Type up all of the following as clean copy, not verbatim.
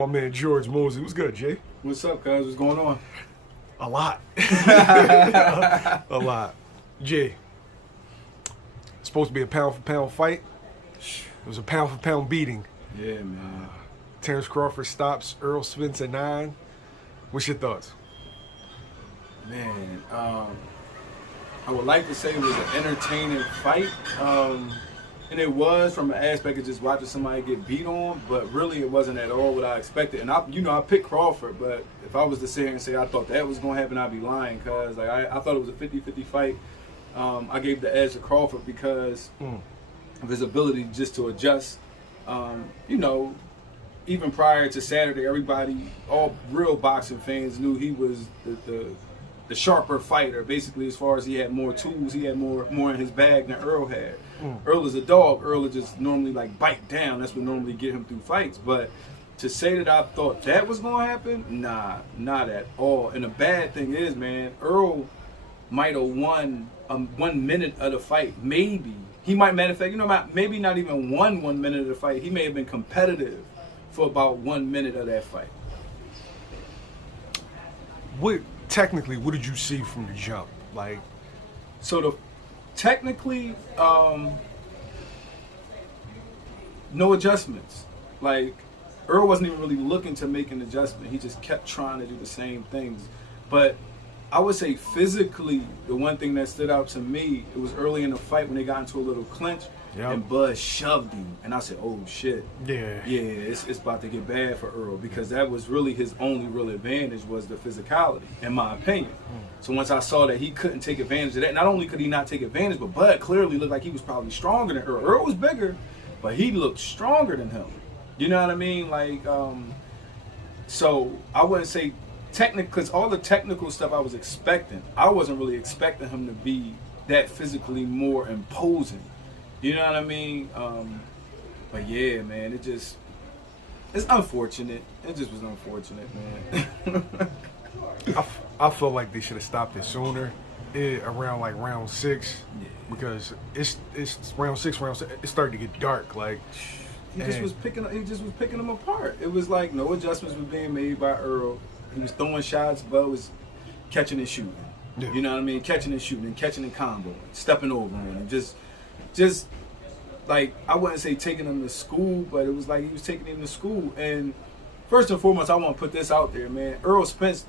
My man George Mosee. What's good, Jay? What's up, guys? What's going on? A lot. A lot. Jay, it's supposed to be a pound for pound fight. It was a pound for pound beating. Yeah, man. Terence Crawford stops Errol Spence at 9. What's your thoughts? Man, I would like to say it was an entertaining fight. And it was from an aspect of just watching somebody get beat on, but really it wasn't at all what I expected. And I picked Crawford, but if I was to sit here and say I thought that was going to happen, I'd be lying, because I thought it was a 50-50 fight. I gave the edge to Crawford because of his ability just to adjust. Even prior to Saturday, everybody, all real boxing fans knew he was the sharper fighter. Basically, as far as he had more tools, he had more in his bag than Errol had. Errol is a dog. Errol is just normally bite down. That's what normally get him through fights. But to say that I thought that was going to happen, nah, not at all. And the bad thing is, man, Errol might have won 1 minute of the fight. Maybe. He might, matter of fact, maybe not even won 1 minute of the fight. He may have been competitive for about 1 minute of that fight. What did you see from the jump? Technically, no adjustments. Errol wasn't even really looking to make an adjustment. He just kept trying to do the same things. But I would say physically, the one thing that stood out to me, it was early in the fight when they got into a little clinch. Yep. And Bud shoved him, and I said, "Oh shit, yeah, it's about to get bad for Errol," because that was really his only real advantage, was the physicality, in my opinion. So once I saw that he couldn't take advantage of that, not only could he not take advantage, but Bud clearly looked like he was probably stronger than Errol. Errol was bigger, but he looked stronger than him. You know what I mean? So I wouldn't say technical, because all the technical stuff I was expecting, I wasn't really expecting him to be that physically more imposing. You know what I mean? But yeah, man, it's unfortunate. It just was unfortunate, man. I felt like they should have stopped it sooner, around round 6, because it's round 6, it started to get dark. He just was picking them apart. It was like no adjustments were being made by Errol. He was throwing shots, but was catching and shooting. Yeah. You know what I mean? Catching and shooting, and catching and comboing, stepping over him, and just I wouldn't say taking him to school, but it was like he was taking him to school. And first and foremost, I want to put this out there, man. Errol Spence,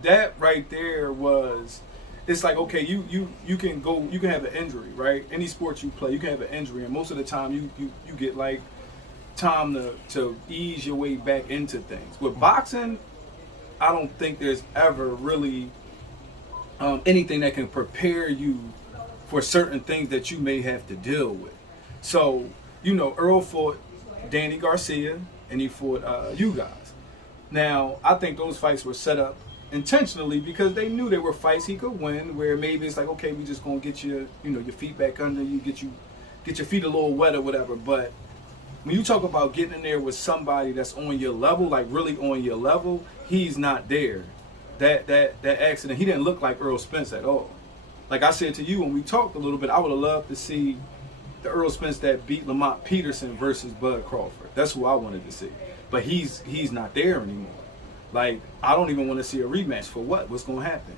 that right there was, it's like, okay, you can have an injury, right? Any sport you play, you can have an injury, and most of the time you get time to ease your way back into things. With boxing, I don't think there's ever really anything that can prepare you for certain things that you may have to deal with. So, Errol fought Danny Garcia, and he fought you guys. Now, I think those fights were set up intentionally because they knew they were fights he could win, where maybe it's like, okay, we just gonna get your feet back under you, get your feet a little wet or whatever. But when you talk about getting in there with somebody that's on your level, really on your level, he's not there. That accident, he didn't look like Errol Spence at all. Like I said to you when we talked a little bit, I would have loved to see the Errol Spence that beat Lamont Peterson versus Bud Crawford. That's who I wanted to see. But he's not there anymore. I don't even want to see a rematch. For what? What's going to happen?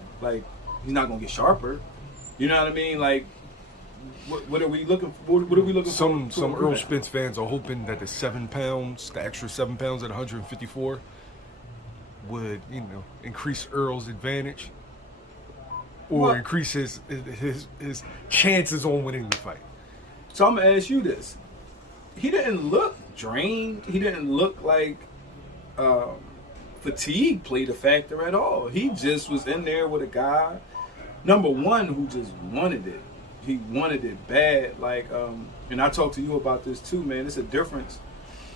He's not going to get sharper. You know what I mean? What are we looking for? What are we looking for? Some Errol Spence fans are hoping that the extra 7 pounds at 154 would, increase Errol's advantage. Or increase his chances on winning the fight. So I'm going to ask you this. He didn't look drained. He didn't look like fatigue played a factor at all. He just was in there with a guy, number one, who just wanted it. He wanted it bad. And I talked to you about this too, man. It's a difference.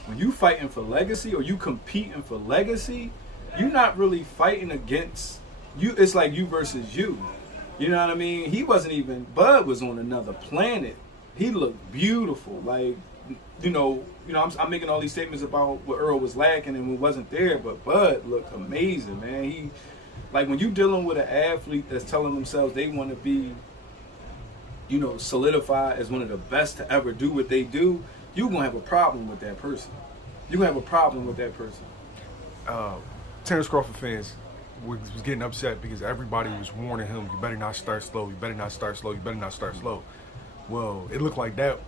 When you fighting for legacy or you competing for legacy, you're not really fighting against you. It's like you versus you. You know what I mean? He wasn't even, Bud was on another planet. He looked beautiful. I'm making all these statements about what Errol was lacking and what wasn't there, but Bud looked amazing, man. When you dealing with an athlete that's telling themselves they want to be, solidified as one of the best to ever do what they do, you're going to have a problem with that person. you're gonna have a problem with that person. Terence Crawford fans was getting upset because everybody was warning him, you better not start slow, you better not start slow, you better not start slow. Well, it looked like that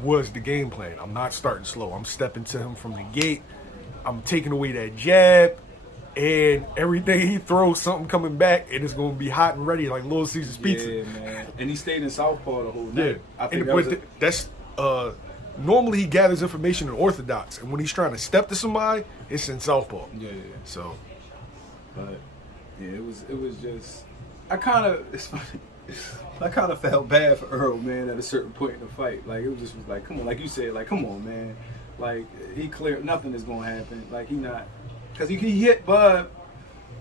was the game plan. I'm not starting slow. I'm stepping to him from the gate. I'm taking away that jab, and everything he throws, something coming back, and it's going to be hot and ready like Little Caesar's Pizza. Yeah, man. And he stayed in Southpaw the whole night. Yeah. I think that's normally he gathers information in Orthodox, and when he's trying to step to somebody, it's in Southpaw. Yeah. So, but yeah, it was just. It's funny. I kind of felt bad for Errol, man, at a certain point in the fight. Like, it was just like, come on, like you said, like, come on, man. Like, he clear, nothing is going to happen. Like, he not, because he hit Bud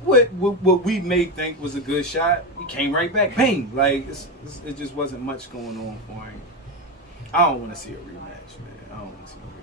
what we may think was a good shot. He came right back, bang. Like, it just wasn't much going on for him. I don't want to see a rematch, man. I don't want to see a rematch.